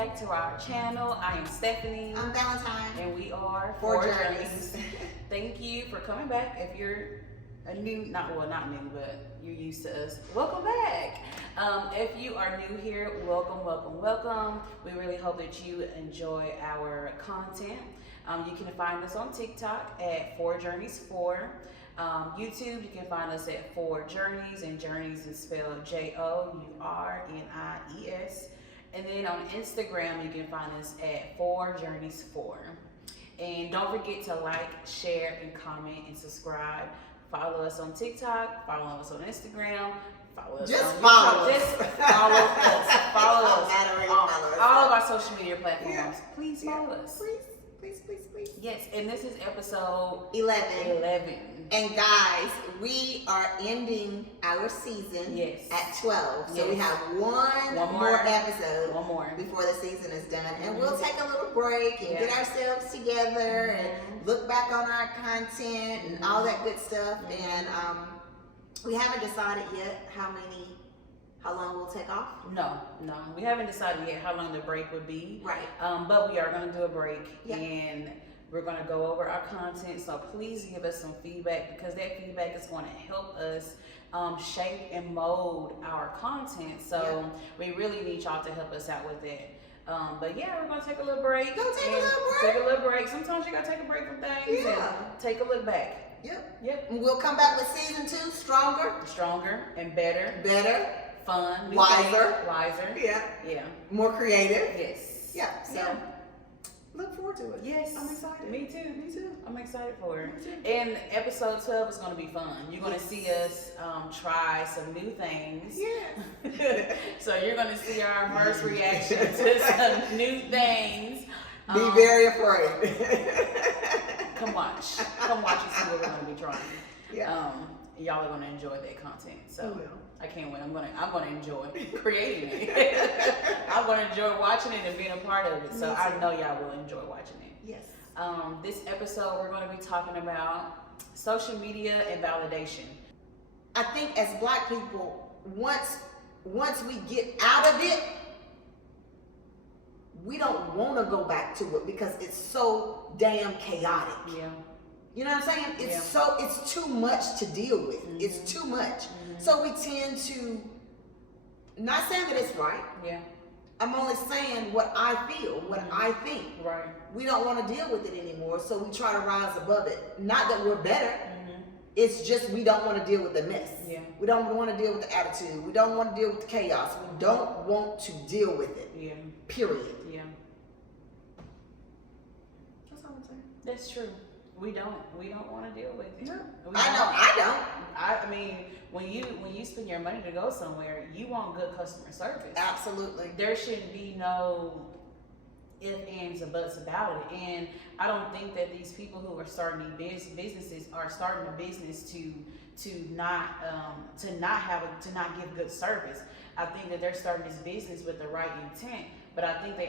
back to our channel. I am Stephanie. I'm Valentine. And we are Four Journeys. Thank you for coming back. If you're a new, not new, but you're used to us, welcome back. If you are new here, welcome. We really hope that you enjoy our content. You can find us on TikTok at 4Journies4. YouTube, you can find us at 4Journeys, and Journeys is spelled Journies. And then on Instagram, you can find us at 4Journeys4. And don't forget to like, share, and comment, and subscribe. Follow us on TikTok, follow us on Instagram, follow us Just on follow YouTube. us. Just follow us. Follow us Follow us. all of our social media platforms. Yeah. Please follow us. Please. Yes, and this is episode 11. And guys, we are ending our season at 12. So we have one more episode before the season is done. And we'll take a little break and get ourselves together and look back on our content and all that good stuff. And we haven't decided yet how long we'll take off. No, we haven't decided yet how long the break would be. Right. But we are going to do a break and we're going to go over our content. So please give us some feedback, because that feedback is going to help us shape and mold our content. So we really need y'all to help us out with that. But yeah, we're going to take a little break. Take a little break. Sometimes you got to take a break from things and take a look back. Yep. And we'll come back with season 2 stronger and better. Fun, wiser. Yeah. More creative. Yes. Yeah. So look forward to it. Yes. I'm excited. Me too. I'm excited for it. And episode 12 is going to be fun. You're going to see us try some new things. Yeah. So you're going to see our first reaction to some new things. Be very afraid. Come watch and see what we're going to be trying. Yeah. Y'all are going to enjoy that content. So I can't wait. I'm going to enjoy creating it. I'm going to enjoy watching it and being a part of it. So I know y'all will enjoy watching it. Yes. This episode, we're going to be talking about social media and validation. I think as Black people, once we get out of it, we don't want to go back to it because it's so damn chaotic. Yeah. You know what I'm saying? It's too much to deal with. It's too much. So we tend to, not saying that it's right. Yeah. I'm only saying what I feel, what I think. Right. We don't want to deal with it anymore, so we try to rise above it. Not that we're better. It's just we don't want to deal with the mess. Yeah. We don't want to deal with the attitude. We don't want to deal with the chaos. We don't want to deal with it. Yeah. Period. Yeah. That's all I'm saying. That's true. We don't want to deal with it. No. I don't. I mean, when you spend your money to go somewhere, you want good customer service. Absolutely. There shouldn't be no ifs, ands, or buts about it. And I don't think that these people who are starting these businesses are starting a business to not give good service. I think that they're starting this business with the right intent, but I think they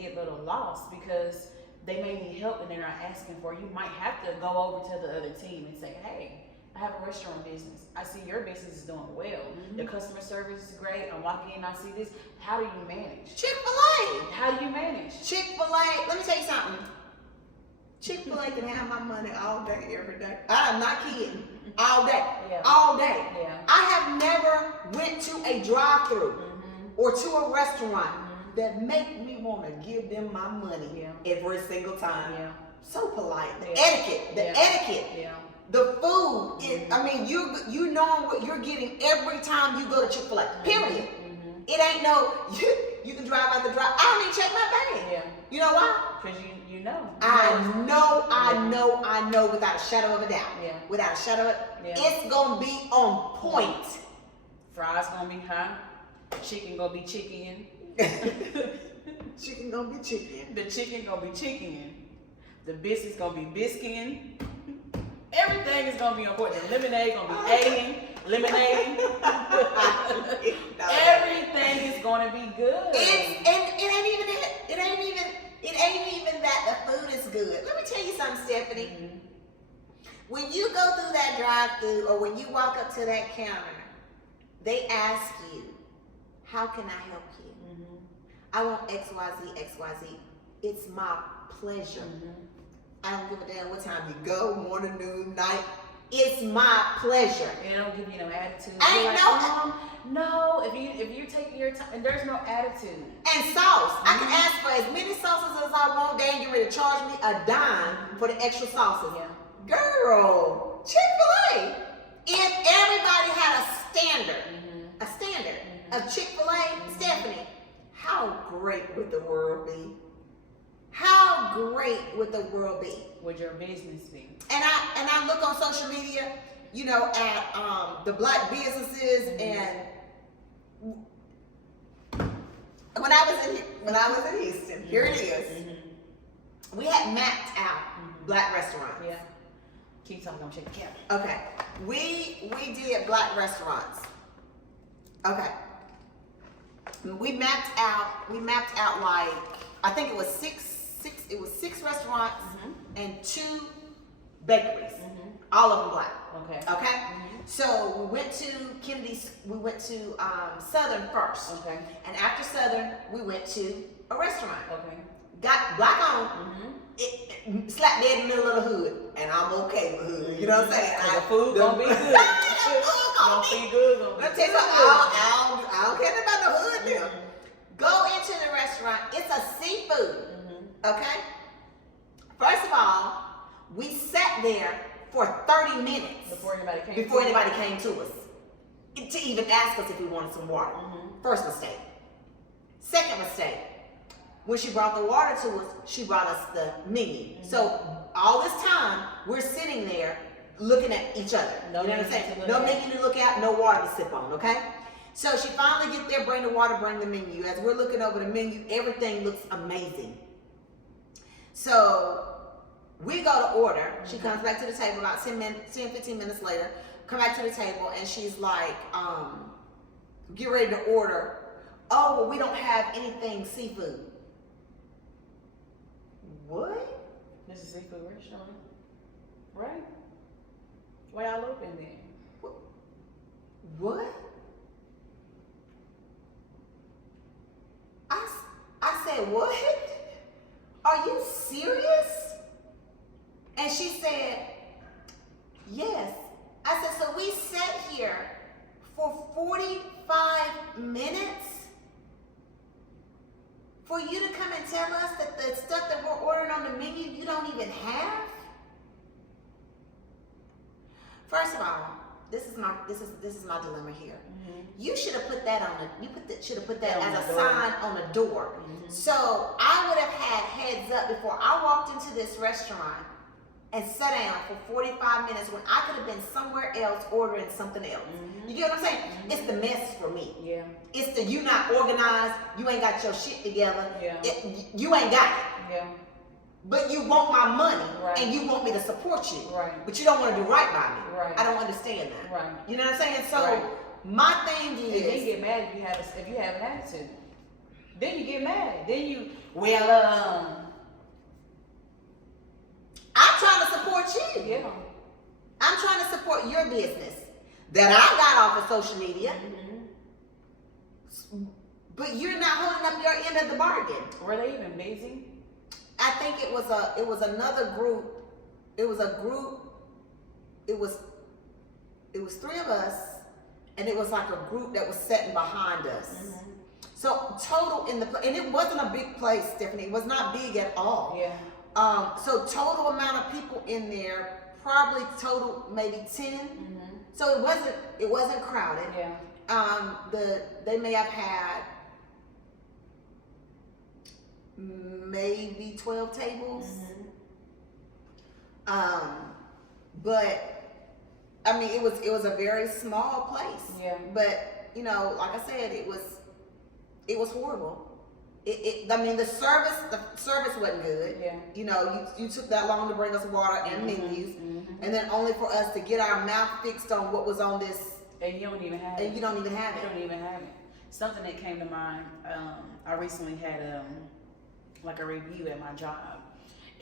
get a little lost because they may need help and they're not asking for it. You might have to go over to the other team and say, hey, I have a restaurant business. I see your business is doing well. The customer service is great. I'm walking in, I see this. How do you manage? Chick-fil-A. How do you manage? Chick-fil-A. Let me tell you something. Chick-fil-A can have my money all day, every day. I'm not kidding. All day. Yeah. All day. Yeah. I have never went to a drive-thru or to a restaurant that make me want to give them my money every single time. Yeah. So polite. The etiquette. Yeah. The food. I mean, you know what you're getting every time you go to Chick-fil-A. Period. It ain't no, you can drive out the drive. I don't even check my bag. Yeah. You know why? Because you know. I know without a shadow of a doubt. Yeah. Without a shadow of it's going to be on point. Fries going to be hot. Chicken going to be chicken. Chicken going to be chicken. The chicken going to be chicken. The biscuits going to be biscuit. Everything is going to be important. The lemonade going to be lemonade. Everything is going to be good. It ain't even that the food is good. Let me tell you something, Stephanie. When you go through that drive-thru or when you walk up to that counter, they ask you, how can I help you? I want XYZ, XYZ. It's my pleasure. I don't give a damn what time you go, morning, noon, night. It's my pleasure. It don't give you no attitude. Ain't like, no. If you take your time, and there's no attitude. And sauce. I can ask for as many sauces as I want. They ain't getting ready to charge me a dime for the extra sauces. Yeah. Girl, Chick-fil-A. If everybody had a standard of Chick-fil-A, Stephanie, how great would the world be? How great would the world be? Would your business be? And I look on social media, you know, at the black businesses, and when I was in Houston, here it is. We had mapped out black restaurants. Yeah. Keep talking, I'm checking the camera. Okay. We did black restaurants. Okay. We mapped out like, I think it was six restaurants and 2 bakeries. All of them black. Okay. Okay. So we went to Kennedy's. We went to Southern first. Okay. And after Southern, we went to a restaurant. Okay. Got black on. It slap dead in the middle of the hood, and I'm okay with hood. You know what I'm saying? The food gonna be good. Gonna be good. Let me tell you something. I don't care about the hood now. Go into the restaurant. It's a seafood. Okay. First of all, we sat there for 30 minutes before anybody came to us to even ask us if we wanted some water. First mistake. Second mistake. When she brought the water to us, she brought us the menu. So all this time, we're sitting there looking at each other. You know what I'm saying? No menu to look at, no water to sip on, okay? So she finally gets there, bring the water, bring the menu. As we're looking over the menu, everything looks amazing. So we go to order. She comes back to the table about 10, 15 minutes later, come back to the table, and she's like, get ready to order. Oh, well, we don't have anything seafood. What? This is a seafood restaurant, right? Why y'all open then? What? I said, what? Are you serious? And she said, yes. I said, so we sat here for 45 minutes for you to come and tell us that the stuff that we're ordering on the menu you don't even have? First of all, this is my dilemma here. You should have put that on should have put that as a sign on the door. So I would have had heads up before I walked into this restaurant and sat down for 45 minutes when I could have been somewhere else ordering something else. You get what I'm saying? It's the mess for me. Yeah. It's the you not organized, you ain't got your shit together. Yeah. You ain't got it. Yeah. But you want my money, right, and you want me to support you. Right. But you don't want to do right by me. Right. I don't understand that. Right. You know what I'm saying? So right, my thing is, and then you get mad if you have an attitude. Then you get mad. Then you I'm trying to support you. Yeah. I'm trying to support your business that I got off of social media. But you're not holding up your end of the bargain. Were they even busy? I think it was another group. It was 3 of us, and it was like a group that was sitting behind us. So total and it wasn't a big place, Stephanie. It was not big at all. Yeah. So total amount of people in there, probably total maybe 10. So it wasn't crowded. Yeah. They may have had maybe 12 tables. But I mean, it was a very small place. Yeah. But you know, like I said, it was horrible. I mean, the service wasn't good. Yeah. You know, you took that long to bring us water and menus, and then only for us to get our mouth fixed on what was on this. And you don't even have it. And you don't even have it. You don't even have it. Something that came to mind, I recently had like a review at my job.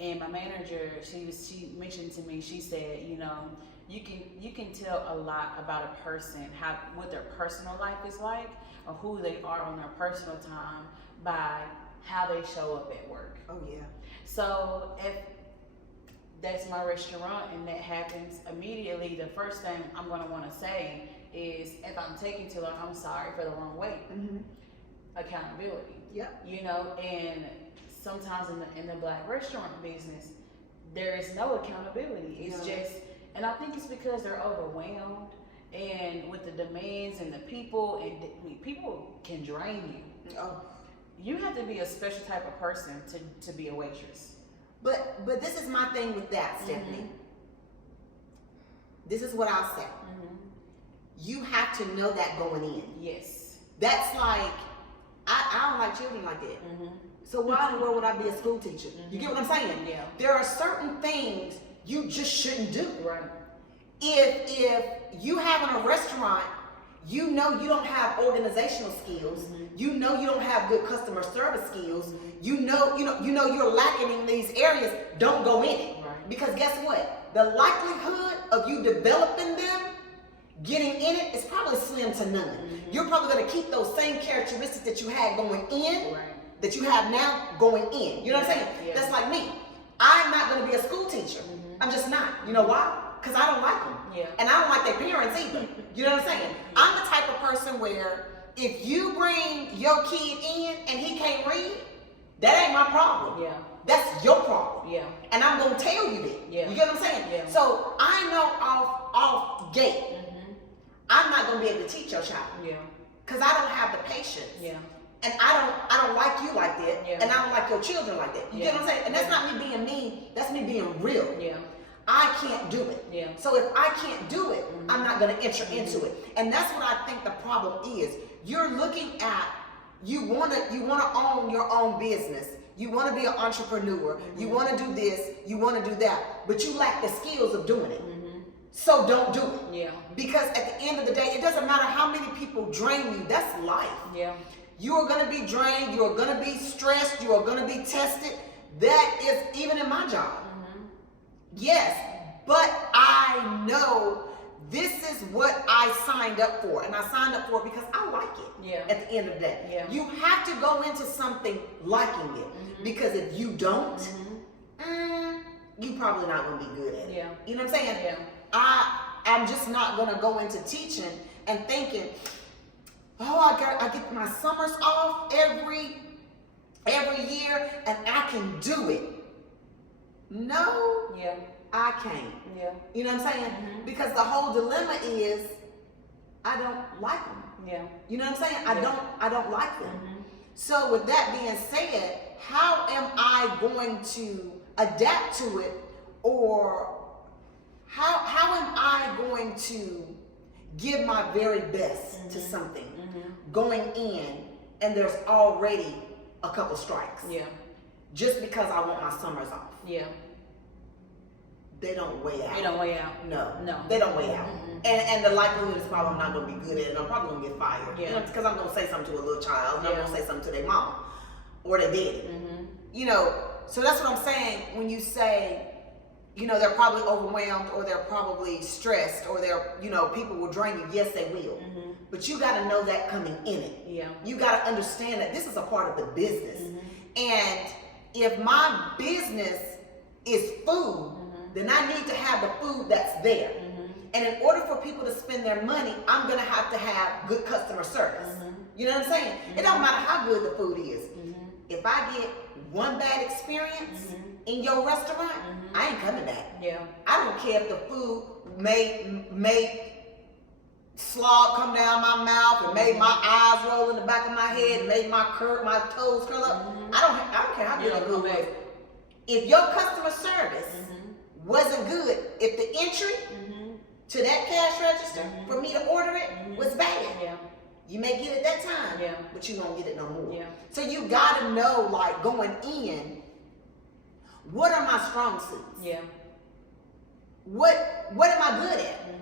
And my manager, she mentioned to me, she said, you know, you can tell a lot about a person, what their personal life is like, or who they are on their personal time by how they show up at work. Oh yeah. So if that's my restaurant and that happens immediately, the first thing I'm going to want to say is, if I'm taking too long, I'm sorry for the wrong way. Accountability. Yep. You know, and sometimes in the Black restaurant business, there is no accountability. It's just, and I think it's because they're overwhelmed and with the demands and the people, and people can drain you. Oh. You have to be a special type of person to be a waitress. But this is my thing with that, Stephanie. This is what I'll say. You have to know that going in. Yes. That's like, I don't like children like that. So why in the world would I be a school teacher? You get what I'm saying? Yeah. There are certain things you just shouldn't do. Right. If you have in a restaurant, you know you don't have organizational skills, you know you don't have good customer service skills, you know you're lacking in these areas, don't go in it. Right. Because guess what? The likelihood of you developing them, getting in it, is probably slim to none. You're probably going to keep those same characteristics that you had going in, that you have now going in. You know what I'm saying? Yeah. That's like me. I'm not going to be a school teacher. I'm just not. You know why? Because I don't like them. Yeah. And I don't like their parents either. You know what I'm saying? I'm the type of person where if you bring your kid in and he can't read, that ain't my problem. Yeah. That's your problem. Yeah. And I'm going to tell you that. Yeah. You get what I'm saying? Yeah. So I know off gate, I'm not going to be able to teach your child. Yeah. Because I don't have the patience. Yeah. And I don't like you like that. Yeah. And I don't like your children like that. You get what I'm saying? And that's not me being mean. That's me being real. Yeah. I can't do it. Yeah. So if I can't do it, I'm not going to enter into it. And that's what I think the problem is. You're looking at, you want to own your own business. You want to be an entrepreneur. You want to do this. You want to do that. But you lack the skills of doing it. So don't do it. Yeah. Because at the end of the day, it doesn't matter how many people drain you. That's life. Yeah. You are going to be drained. You are going to be stressed. You are going to be tested. That is even in my job. Yes, but I know this is what I signed up for. And I signed up for it because I like it. Yeah. At the end of the day. Yeah. You have to go into something liking it. Because if you don't, you probably not going to be good at it. Yeah. You know what I'm saying? Yeah. I'm just not going to go into teaching and thinking, oh, I get my summers off every year and I can do it. No, Yeah. I can't. Yeah. You know what I'm saying? Because the whole dilemma is I don't like them. Yeah. You know what I'm saying? I don't like them. So with that being said, how am I going to adapt to it, or how am I going to give my very best to something going in and there's already a couple strikes? Yeah. Just because I want my summers off. Yeah. They don't weigh out. They don't weigh out. No. No. They don't weigh out. And the likelihood is probably I'm not going to be good at it. I'm probably going to get fired. Yeah. You know, because I'm going to say something to a little child. And I'm Yeah. going to say something to their mama or their daddy. You know, so that's what I'm saying when you say, you know, they're probably overwhelmed or they're probably stressed or they're, you know, people will drain you. Yes, they will. But you got to know that coming in it. Yeah. You got to understand that this is a part of the business. And if my business is food, then I need to have the food that's there. And in order for people to spend their money, I'm going to have good customer service. You know what I'm saying? It don't matter how good the food is. If I get one bad experience in your restaurant, I ain't coming back. Yeah. I don't care if the food made slog come down my mouth and made my eyes roll in the back of my head and made my toes curl up. I don't care how good the food was. If your customer service wasn't good, if the entry to that cash register for me to order it was bad, you may get it that time, but you won't get it no more. Yeah. So you gotta know, like, going in, what are my strong suits? Yeah. What am I good at?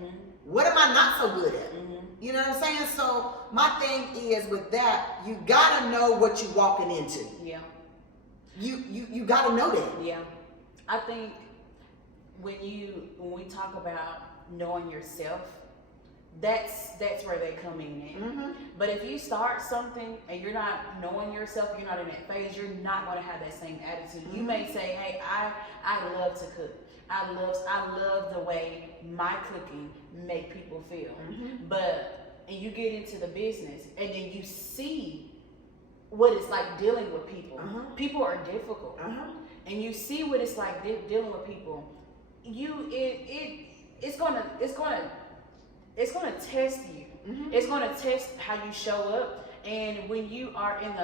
What am I not so good at? You know what I'm saying? So my thing is with that, you gotta know what you're walking into. Yeah. You gotta know that. Yeah. I think when we talk about knowing yourself, that's where they come in at. Mm-hmm. But if you start something and you're not knowing yourself, you're not in that phase, you're not going to have that same attitude. Mm-hmm. You may say, hey, I love to cook. I love the way my cooking make people feel. Mm-hmm. But and you get into the business and then you see what it's like dealing with people. Uh-huh. People are difficult. Uh-huh. And you see what it's like dealing with people. It's gonna test you. Mm-hmm. It's gonna test how you show up. And when you are in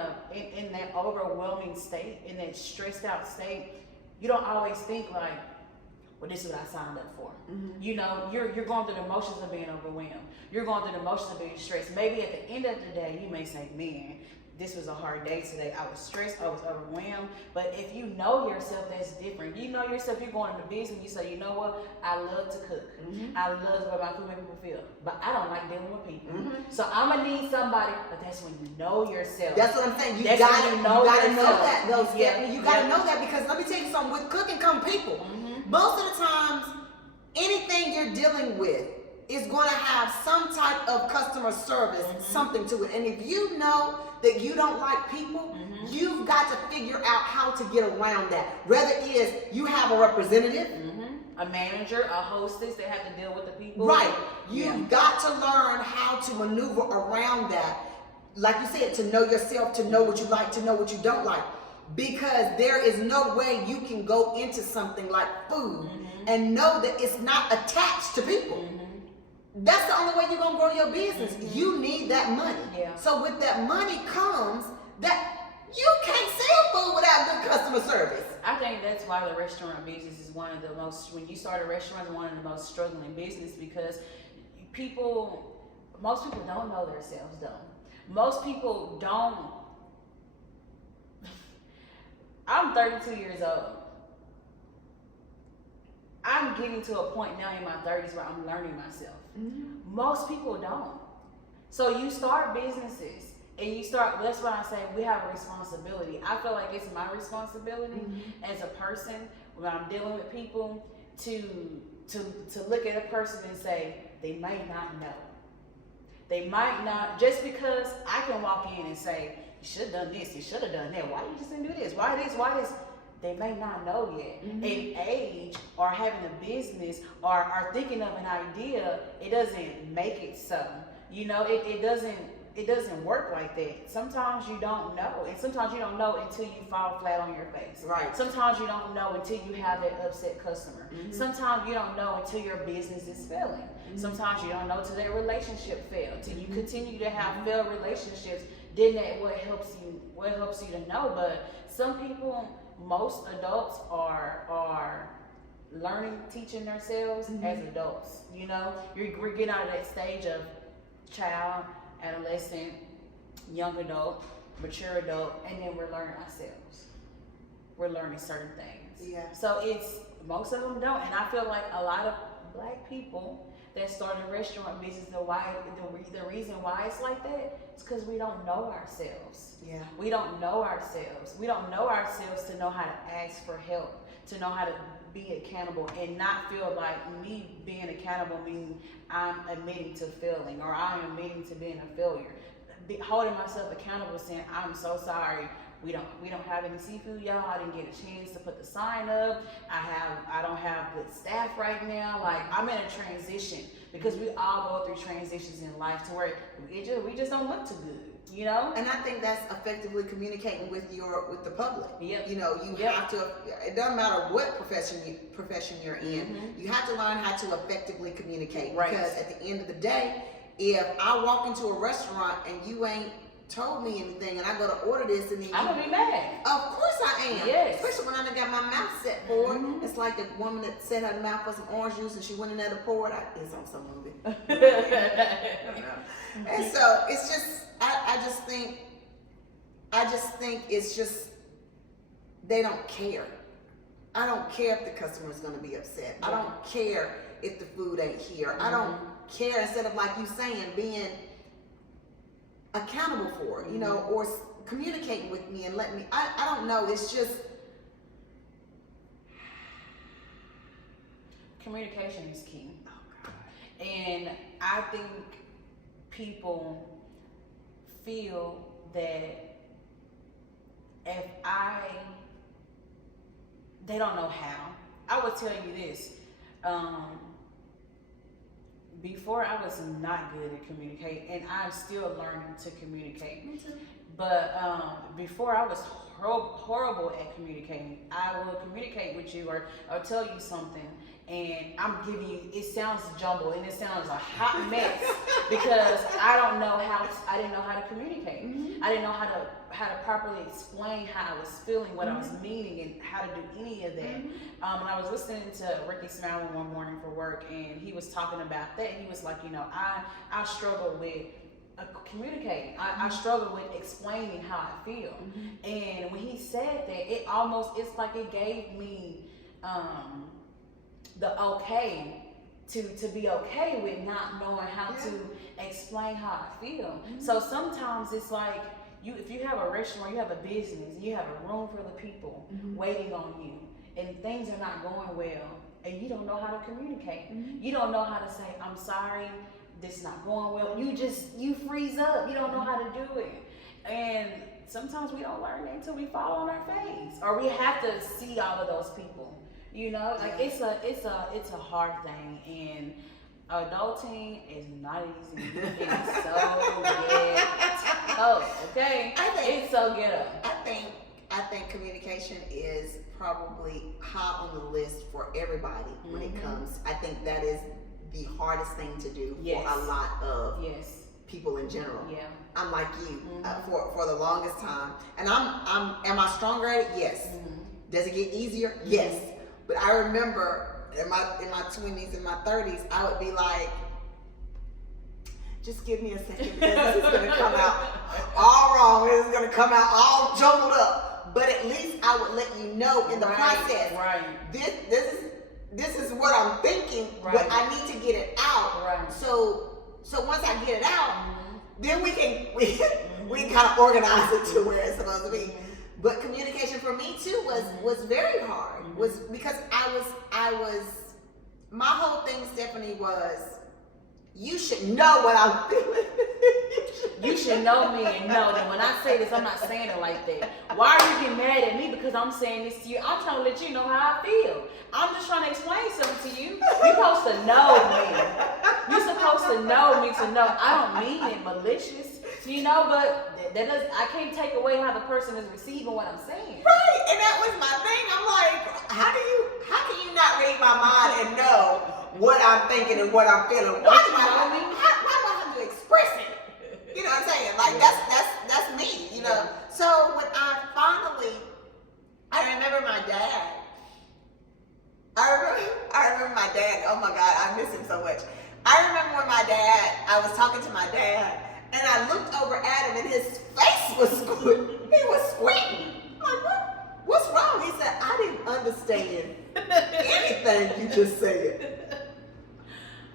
that overwhelming state, in that stressed out state, you don't always think like, well, this is what I signed up for. Mm-hmm. You know, you're going through the emotions of being overwhelmed. You're going through the emotions of being stressed. Maybe at the end of the day, you may say, man, this was a hard day today. I was stressed. I was overwhelmed. But if you know yourself, that's different. You know yourself. You're going into business. You say, you know what? I love to cook. Mm-hmm. I love the way my food makes people feel. But I don't like dealing with people. Mm-hmm. So I'm gonna need somebody. But that's when you know yourself. That's what I'm saying. You gotta know that. You gotta know that, because let me tell you something. With cooking come people. Mm-hmm. Most of the times, anything you're dealing with is going to have some type of customer service, mm-hmm. something to it. And if you know that you don't like people, mm-hmm. you've got to figure out how to get around that. Whether it is you have a representative, mm-hmm. a manager, a hostess that have to deal with the people. Right. You've got to learn how to maneuver around that. Like you said, to know yourself, to know what you like, to know what you don't like. Because there is no way you can go into something like food, mm-hmm. and know that it's not attached to people. Mm-hmm. That's the only way you're gonna grow your business. Mm-hmm. You need that money. Yeah. So with that money comes that you can't sell food without good customer service. I think that's why the restaurant business is one of the most, when you start a restaurant, one of the most struggling business, because most people don't know themselves though. Most people don't. I'm 32 years old. I'm getting to a point now in my 30s where I'm learning myself. Mm-hmm. Most people don't. So you start businesses and that's why I say we have a responsibility. I feel like it's my responsibility, mm-hmm. as a person when I'm dealing with people to look at a person and say they might not know. They might not, just because I can walk in and say, you should have done this, you should have done that. Why you just didn't do this? Why this? They may not know yet. Mm-hmm. In age or having a business or thinking of an idea, it doesn't make it so. You know, it doesn't work like that. Sometimes you don't know, and sometimes you don't know until you fall flat on your face. Right. Sometimes you don't know until you have that upset customer. Mm-hmm. Sometimes you don't know until your business is failing. Mm-hmm. Sometimes you don't know till that relationship failed. Till you continue to have failed relationships, then that what helps you to know. But some people, most adults are learning, teaching themselves, mm-hmm. as adults. You know, we're getting out of that stage of child, adolescent, young adult, mature adult, and then we're learning ourselves. We're learning certain things. Yeah. So most of them don't, and I feel like a lot of Black people that start a restaurant business, the reason why it's like that is because we don't know ourselves. Yeah. We don't know ourselves. We don't know ourselves to know how to ask for help, to know how to be accountable, and not feel like me being accountable means I'm admitting to failing or I'm admitting to being a failure. Holding myself accountable, saying I'm so sorry. We don't have any seafood, y'all. I didn't get a chance to put the sign up. I don't have good staff right now. Like, I'm in a transition, because we all go through transitions in life to where we just don't look too good, you know? And I think that's effectively communicating with the public. Yep. You know, you have to, it doesn't matter what profession you're in, mm-hmm. you have to learn how to effectively communicate. Right. Because at the end of the day, if I walk into a restaurant and you ain't told me anything and I go to order this and then I'm gonna be mad. Of course I am. Yes. Especially when I done got my mouth set for it. Mm-hmm. It's like the woman that set her mouth for some orange juice and she went in there to pour it. It's on some movie. And so it's just I just think it's just they don't care. I don't care if the customer is gonna be upset. I don't care if the food ain't here. Mm-hmm. I don't care, instead of, like you saying, being accountable for it, you know, or communicating with me and let me, I don't know, it's just. Communication is key. Oh And I think people feel that they don't know how. I would tell you this. Before, I was not good at communicating, and I'm still learning to communicate. Me too. But before, I was horrible at communicating. I will communicate with you or tell you something, and I'm giving you, it sounds jumbled and it sounds a hot mess because I didn't know how to communicate. Mm-hmm. I didn't know how to properly explain how I was feeling, what I was meaning, and how to do any of that. Mm-hmm. And I was listening to Ricky Smiley one morning for work, and he was talking about that. He was like, I struggle with communicating. I struggle with explaining how I feel. Mm-hmm. And when he said that, it's like it gave me the okay to be okay with not knowing how to explain how I feel. Mm-hmm. So sometimes it's like, if you have a restaurant, you have a business, you have a room full of people waiting on you, and things are not going well, and you don't know how to communicate. Mm-hmm. You don't know how to say, I'm sorry, this is not going well. You freeze up. You don't know how to do it. And sometimes we don't learn until we fall on our face, or we have to see all of those people. It's a hard thing, and adulting is not easy. It is so ghetto. Okay, it's so ghetto. I think communication is probably high on the list for everybody when it comes. I think that is the hardest thing to do for a lot of people in general. Yeah, I'm like you for the longest time, and am I stronger at it? Yes. Does it get easier? Yes. But I remember in my 20s and my 30s, I would be like, just give me a second because this is going to come out all wrong. This is going to come out all jumbled up. But at least I would let you know in the process. Right. This is what I'm thinking, but I need to get it out. Right. So once I get it out, then we can kind of organize it to where it's supposed to be. But communication for me too was very hard. Was because I was my whole thing, Stephanie, was you should know what I'm feeling. You should know me and know that when I say this, I'm not saying it like that. Why are you getting mad at me because I'm saying this to you? I'm trying to let you know how I feel. I'm just trying to explain something to you. You're supposed to know me. You're supposed to know me to know I don't mean it malicious, but that does. I can't take away how the person is receiving what I'm saying. Right, and that was my thing. I'm like, how can you not read my mind and know what I'm thinking and what I'm feeling? Why do I have to express it? You know what I'm saying? Like that's me. So when I remember my dad. I remember my dad. Oh my God, I miss him so much. I remember when I was talking to my dad, and I looked over at him, and his face was he was squinting. I'm like, what's wrong? He said, I didn't understand anything you just said.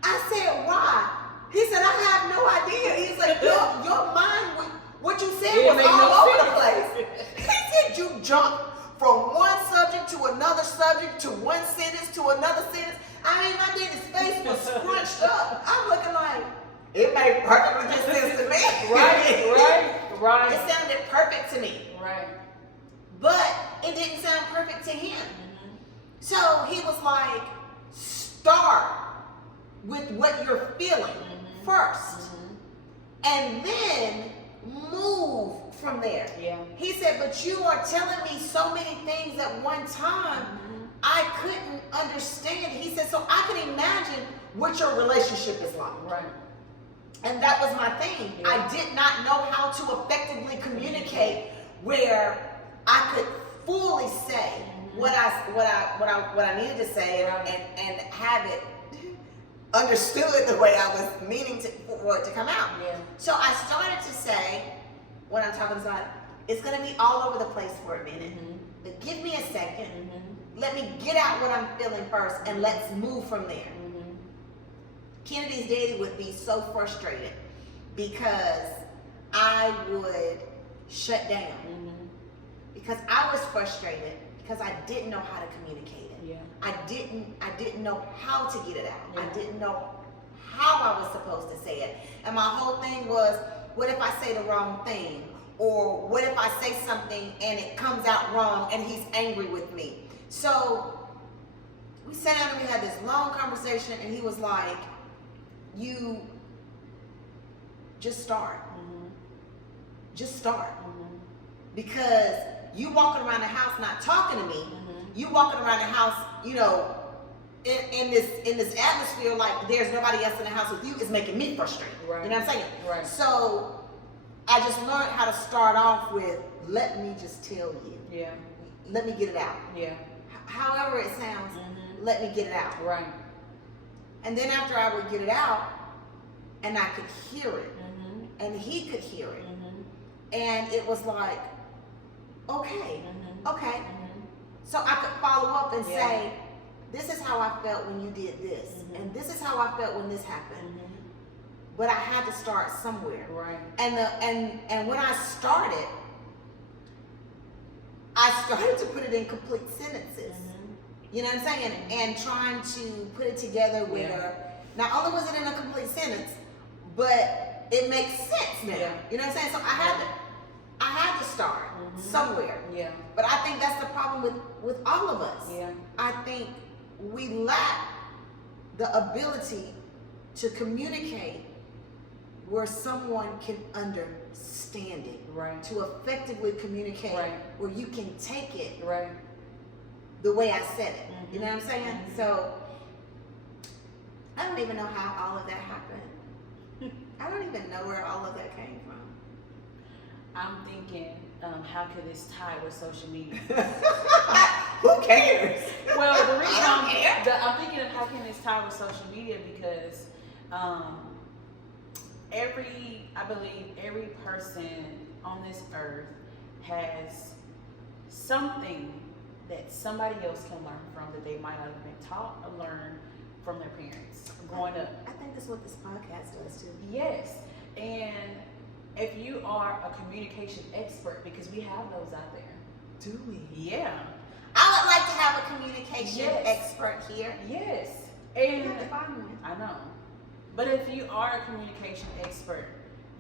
I said, why? He said, I have no idea. He's like, your mind, what you said was all over the place. He said, you jumped from one subject to another subject to one sentence to another sentence. I mean, my daddy's face was scrunched up. I'm looking like, it made perfectly good sense to me. Right. It sounded perfect to me. Right. But it didn't sound perfect to him. So he was like, start with what you're feeling first. And then move from there. Yeah. He said, but you are telling me so many things at one time, I couldn't understand. He said, so I can imagine what your relationship is like. Right. And that was my thing. Yeah. I did not know how to effectively communicate where I could fully say what I needed to say and have it understood the way I was meaning for it to come out. Yeah. So I started to say, when I'm talking about, it's going to be all over the place for a minute. But give me a second. Let me get out what I'm feeling first, and let's move from there. Kennedy's daddy would be so frustrated because I would shut down. Because I was frustrated because I didn't know how to communicate it. Yeah. I didn't know how to get it out. Yeah. I didn't know how I was supposed to say it. And my whole thing was, what if I say the wrong thing? Or what if I say something and it comes out wrong and he's angry with me? So we sat down and we had this long conversation, and he was like, you just start. Just start. Because you walking around the house not talking to me, you walking around the house, you know, in this atmosphere like there's nobody else in the house with you, is making me frustrated. Right. You know what I'm saying? Right. So I just learned how to start off with, let me just tell you. Yeah. Let me get it out. Yeah. However it sounds, let me get it out. Right. And then after I would get it out, and I could hear it, and he could hear it, and it was like, okay, okay. So I could follow up and say, this is how I felt when you did this, and this is how I felt when this happened. But I had to start somewhere. Right. And when I started to put it in complete sentences. You know what I'm saying? And trying to put it together where not only was it in a complete sentence, but it makes sense now. Yeah. You know what I'm saying? So I had to start somewhere. Yeah. But I think that's the problem with all of us. Yeah. I think we lack the ability to communicate where someone can understand it. Right. To effectively communicate where you can take it the way I said it. You know what I'm saying? So I don't even know how all of that happened. I don't even know where all of that came from. I'm thinking, how could this tie with social media? Who cares? Well, the reason I'm thinking of how can this tie with social media, because I believe every person on this earth has something that somebody else can learn from that they might not have been taught or learned from their parents growing up. I think that's what this podcast does too. Yes. And if you are a communication expert, because we have those out there. Do we? Yeah. I would like to have a communication expert here. Yes. And you have to find one. I know. But if you are a communication expert,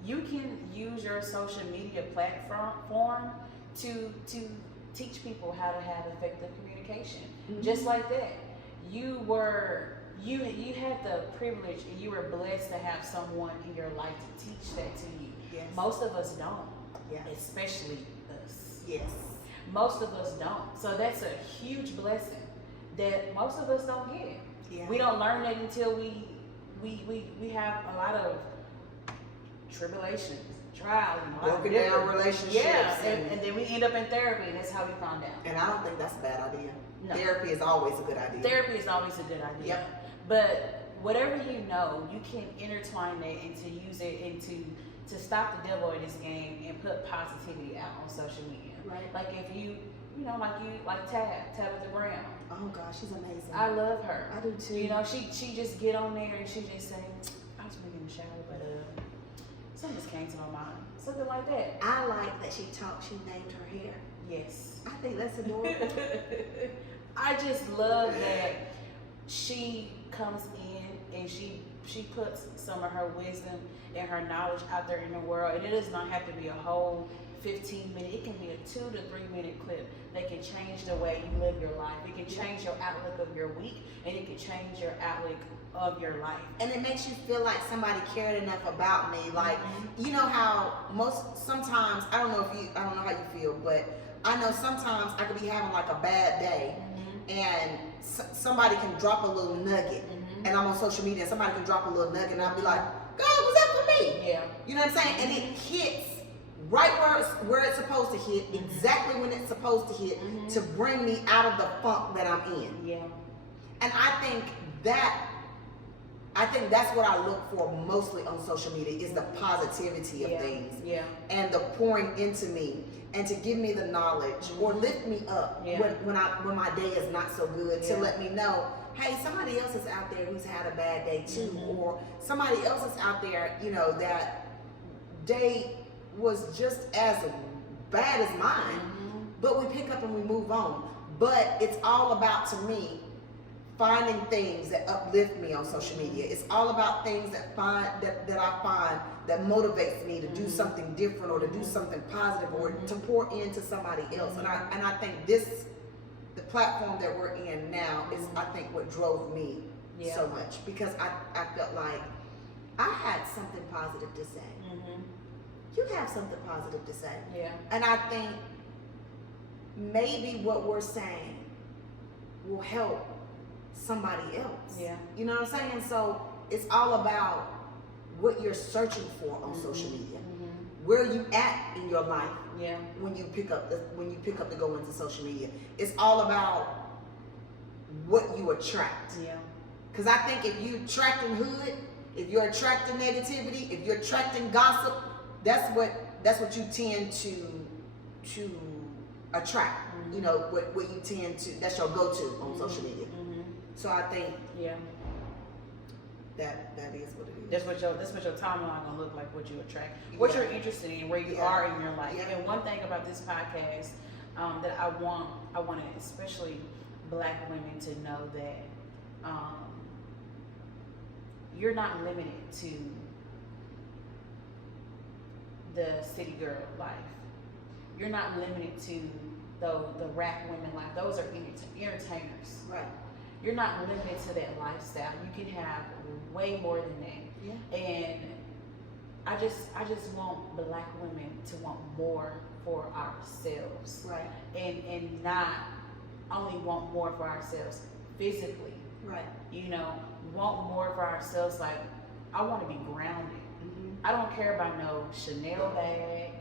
you can use your social media platform to teach people how to have effective communication. Just like that. You had the privilege and you were blessed to have someone in your life to teach that to you. Yes. Most of us don't. Yeah. Especially us. Yes. Most of us don't. So that's a huge blessing that most of us don't get. Yeah. We don't learn that until we have a lot of tribulations, trials, and broken down relationships. Yeah, and then we end up in therapy, and that's how we found out. And I don't think that's a bad idea. No. Therapy is always a good idea. Therapy is always a good idea. Yep. But whatever you know, you can intertwine that and to use it and to stop the devil in this game and put positivity out on social media. Right. Like if like Tabitha Brown. Oh gosh, she's amazing. I love her. I do too. You know, she just get on there and she just say, I was making a shower, but something just came to my mind. Something like that. I like that she named her hair. Yes. I think that's adorable. I just love that she comes in and she puts some of her wisdom and her knowledge out there in the world. And it does not have to be a whole 15-minute. It can be a 2 to 3 minute clip that can change the way you live your life. It can change your outlook of your week, and it can change your outlook of your life. And it makes you feel like somebody cared enough about me. Like, you know how sometimes, I don't know how you feel, but I know sometimes I could be having like a bad day, and somebody can drop a little nugget, and I'm on social media, and somebody can drop a little nugget, and I'll be like, God, what's that for me? Yeah. You know what I'm saying? And it hits right where it's supposed to hit, exactly when it's supposed to hit, to bring me out of the funk that I'm in. Yeah. And I think that's what I look for mostly on social media, is the positivity of things. Yeah. And the pouring into me, and to give me the knowledge or lift me up when my day is not so good, to let me know, hey, somebody else is out there who's had a bad day too, or somebody else is out there, you know, that day was just as bad as mine, but we pick up and we move on. But it's all about, to me, finding things that uplift me on social media. It's all about things that I find that motivates me to do something different or to do something positive or to pour into somebody else. And I think the platform that we're in now is, I think, what drove me so much, because I felt like I had something positive to say. You have something positive to say. Yeah. And I think maybe what we're saying will help somebody else. Yeah. You know what I'm saying? So it's all about what you're searching for on social media. Where are you at in your life? Yeah. When you pick up to go into social media, it's all about what you attract. Yeah. Because I think if you're attracting hood, if you're attracting negativity, if you're attracting gossip, that's what you tend to attract. You know, what you tend to, that's your go-to on social media. So I think that is what it is. That's what your timeline gonna look like, what you attract, what you're interested in, where you are in your life. And one thing about this podcast that I want especially Black women to know that you're not limited to the city girl life. You're not limited to the rap women life. Those are entertainers. Right. You're not limited to that lifestyle. You can have way more than that. Yeah. And I just want Black women to want more for ourselves. Right. And not only want more for ourselves physically. Right. You know, want more for ourselves. Like, I want to be grounded. I don't care about no Chanel bag.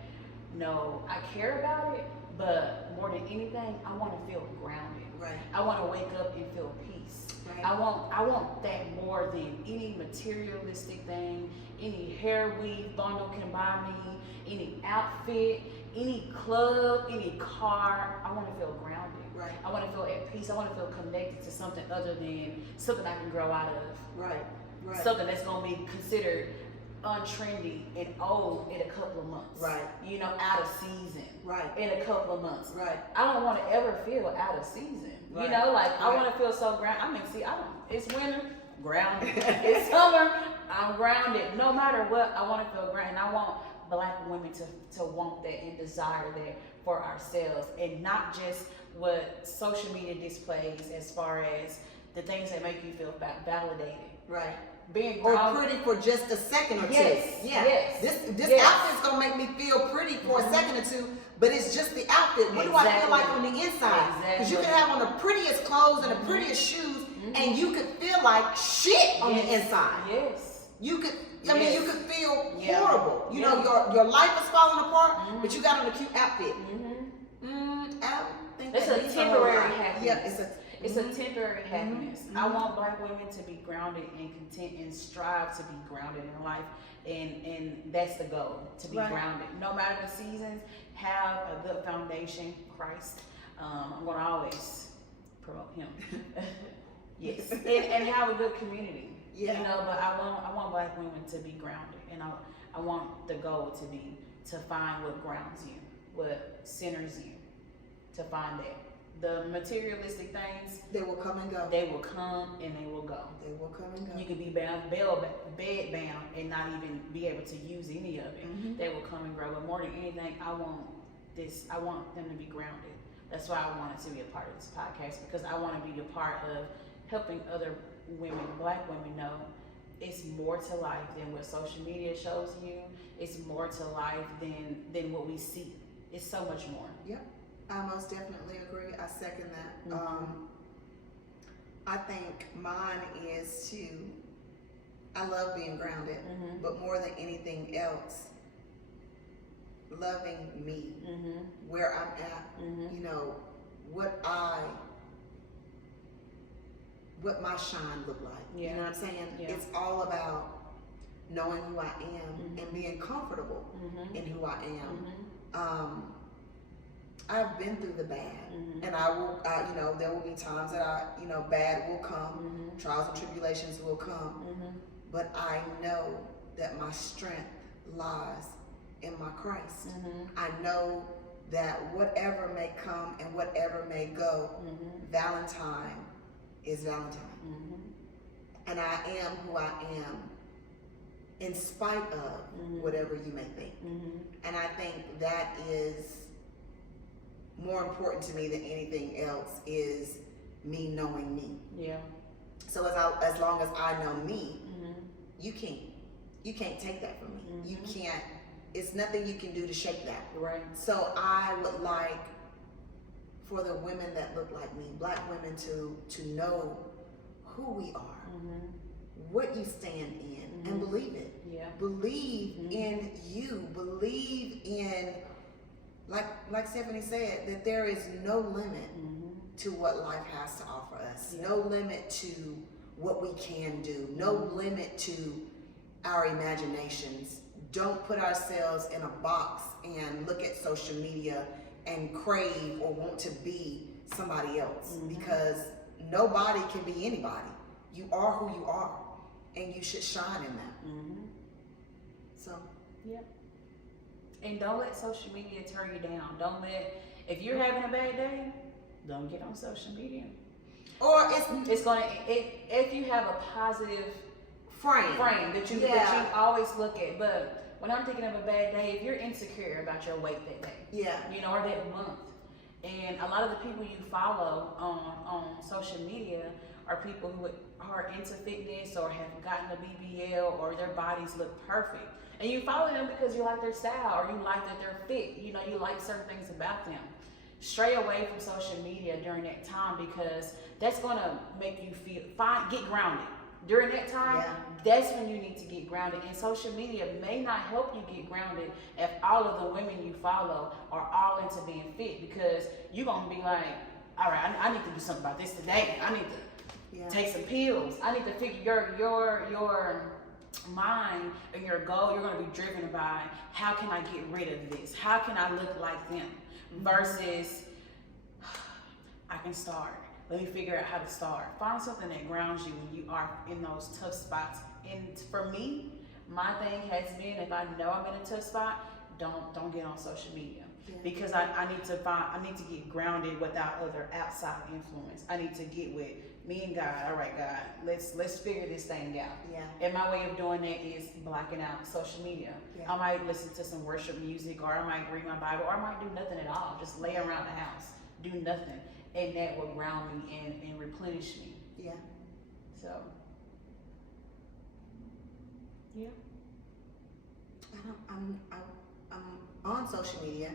No, I care about it, but more than anything, I want to feel grounded. Right. I want to wake up and feel peace. Right. I want that more than any materialistic thing, any hair weave bundle can buy me, any outfit, any club, any car. I want to feel grounded. Right. I want to feel at peace. I want to feel connected to something other than something I can grow out of. Right. Right. Something that's going to be considered untrendy and old in a couple of months. Right. You know, out of season. Right. In a couple of months. Right. I don't want to ever feel out of season. Right. You know, like I want to feel so grounded. I mean, it's winter, grounded. It's summer, I'm grounded. No matter what, I want to feel grounded. And I want Black women to want that and desire that for ourselves, and not just what social media displays as far as the things that make you feel validated. Right. Being or pretty for just a second or two. Yeah. Yes. This outfit's gonna make me feel pretty for a second or two, but it's just the outfit. What do I feel like on the inside? Because you can have on the prettiest clothes and the prettiest shoes, and you could feel like shit on the inside. Yes. You could. I mean, you could feel horrible. You know, your life is falling apart, but you got on a cute outfit. I don't think that's a temporary happiness. Yeah, it's a temporary happiness. I want Black women to be grounded and content and strive to be grounded in life, and that's the goal, to be grounded. No matter the seasons, have a good foundation, Christ. I'm going to always promote him. Yes, and have a good community. Yeah. You know, but I want Black women to be grounded, and I want the goal to be to find what grounds you, what centers you, to find that. The materialistic things, they will come and go. They will come and they will go. They will come and go. You can be bed bound and not even be able to use any of it. They will come and grow. But more than anything, I want them to be grounded. That's why I wanted to be a part of this podcast, because I want to be a part of helping other women, Black women, know it's more to life than what social media shows you. It's more to life than what we see. It's so much more. Yep. I most definitely agree. I second that. I think mine is I love being grounded, but more than anything else, loving me, where I'm at, you know, what my shine look like. You know what I'm saying? Yeah. It's all about knowing who I am and being comfortable in who I am. I've been through the bad, and you know, there will be times that bad will come, trials and tribulations will come, but I know that my strength lies in my Christ. I know that whatever may come and whatever may go, Valentine is Valentine. And I am who I am in spite of whatever you may think. And I think that is more important to me than anything else, is me knowing me. Yeah. So as long as I know me, you can't take that from me. You can't. It's nothing you can do to shake that. Right. So I would like for the women that look like me, Black women, to know who we are, what you stand in, and believe it. Yeah. Believe in you. Believe in, like Stephanie said, that there is no limit to what life has to offer us. Yeah. No limit to what we can do. No limit to our imaginations. Don't put ourselves in a box and look at social media and crave or want to be somebody else, because nobody can be anybody. You are who you are, and you should shine in that. So, yeah. And don't let social media tear you down. Don't let, if you're having a bad day, don't get on social media. Or it's gonna, if you have a positive frame that you always look at. But when I'm thinking of a bad day, if you're insecure about your weight that day, or that month, and a lot of the people you follow on social media are people who are into fitness or have gotten a BBL or their bodies look perfect, and you follow them because you like their style or you like that they're fit. You like certain things about them. Stray away from social media during that time, because that's gonna make you get grounded. During that time, that's when you need to get grounded. And social media may not help you get grounded if all of the women you follow are all into being fit, because you're going to be like, all right, I need to do something about this today. I need to take some pills. I need to figure your mind and your goal, you're going to be driven by, how can I get rid of this? How can I look like them? Versus, I can start. Let me figure out how to start. Find something that grounds you when you are in those tough spots. And for me, my thing has been, if I know I'm in a tough spot, don't get on social media. Because I need to get grounded without other outside influence. I need to get with me and God. All right, God, let's figure this thing out. Yeah. And my way of doing that is blocking out social media. I might listen to some worship music, or I might read my Bible, or I might do nothing at all. Just lay around the house, do nothing. And that will ground me and replenish me. Yeah. So. Yeah. I'm on social media.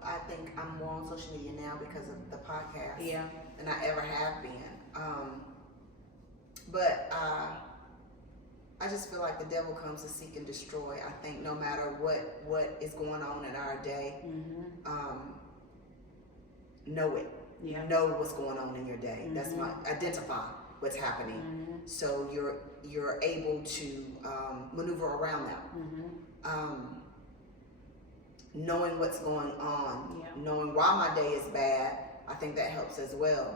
I think I'm more on social media now because of the podcast. Yeah. Than I ever have been. But I just feel like the devil comes to seek and destroy. I think no matter what is going on in our day, know it. Know what's going on in your day. That's identify what's happening, so you're able to maneuver around that. Knowing what's going on, knowing why my day is bad, I think that helps as well.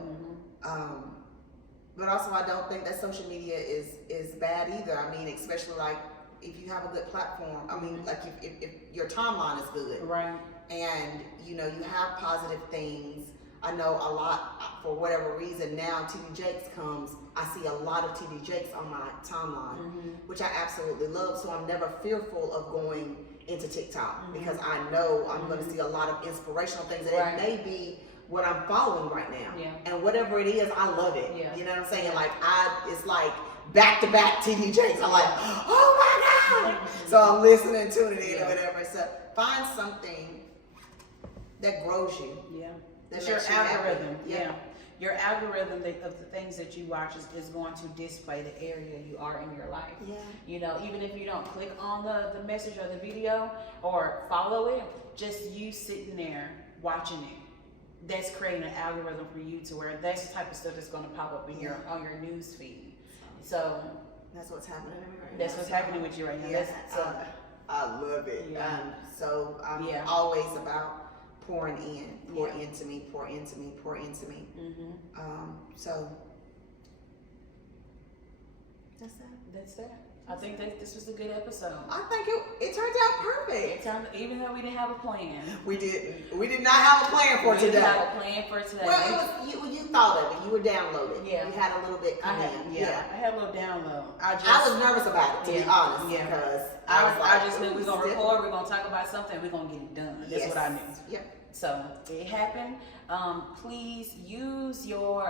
But also, I don't think that social media is bad either. I mean, especially like if you have a good platform. I mean, like if your timeline is good, right? And you have positive things. I know a lot, for whatever reason, now TD Jakes comes, I see a lot of TD Jakes on my timeline, which I absolutely love. So I'm never fearful of going into TikTok, because I know I'm going to see a lot of inspirational things, and it may be what I'm following right now. And whatever it is, I love it. You know what I'm saying? Like it's like back-to-back TD Jakes. I'm like, oh my God. So I'm listening to it or whatever. So find something that grows you. It's your algorithm. Your algorithm of the things that you watch is going to display the area you are in your life. Even if you don't click on the message or the video or follow it, just you sitting there watching it, that's creating an algorithm for you to where that's the type of stuff that's going to pop up in on your news feed. So that's what's happening right now. That's what's happening with you right now. I love it. So I'm always about pouring in, pour into me. So that's that. I think that this was a good episode. I think it turned out perfect. Even though we didn't have a plan. We didn't. We did not have a plan for today. We didn't have a plan for today. Well, you thought of it. You were downloaded. Yeah. You had a little bit come in. Yeah. I had a little download. I was nervous about it, to be honest. Yeah. Because I just knew we're going to record, we're going to talk about something, we're going to get it done. That's what I knew. Yep. So it happened. Please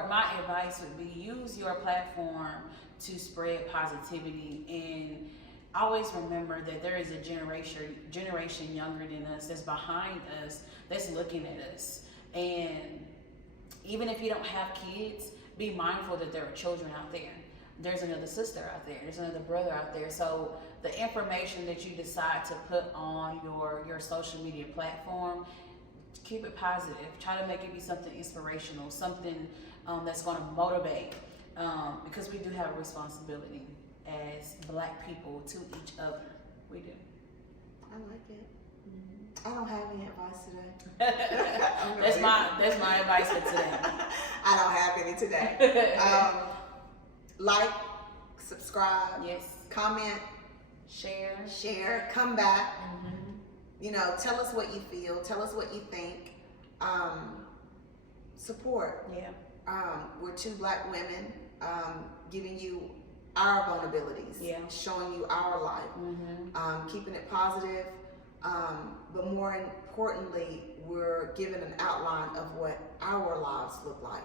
my advice would be use your platform to spread positivity, and always remember that there is a generation younger than us that's behind us, that's looking at us. And even if you don't have kids, be mindful that there are children out there. There's another sister out there. There's another brother out there. So the information that you decide to put on your social media platform, keep it positive. Try to make it be something inspirational, something that's going to motivate, because we do have a responsibility as Black people to each other. We do. I like it. I don't have any advice today. That's my advice for today. I don't have any today. Like, subscribe, comment, share, come back. Tell us what you feel. Tell us what you think. Support. We're two Black women giving you our vulnerabilities, showing you our life, keeping it positive. But more importantly, we're given an outline of what our lives look like.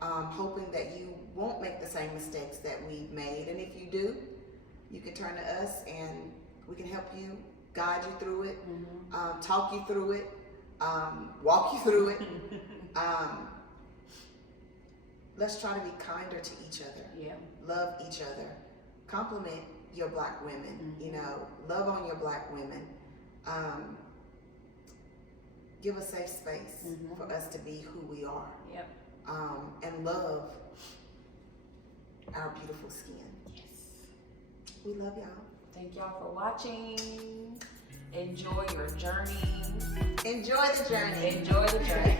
Hoping that you won't make the same mistakes that we've made. And if you do, you can turn to us and we can help you, guide you through it, talk you through it, walk you through it. Let's try to be kinder to each other. Love each other. Compliment your Black women. Love on your Black women. Give a safe space for us to be who we are. And love our beautiful skin. We love y'all. Thank y'all for watching. Enjoy your journey. Enjoy the journey. Enjoy the journey.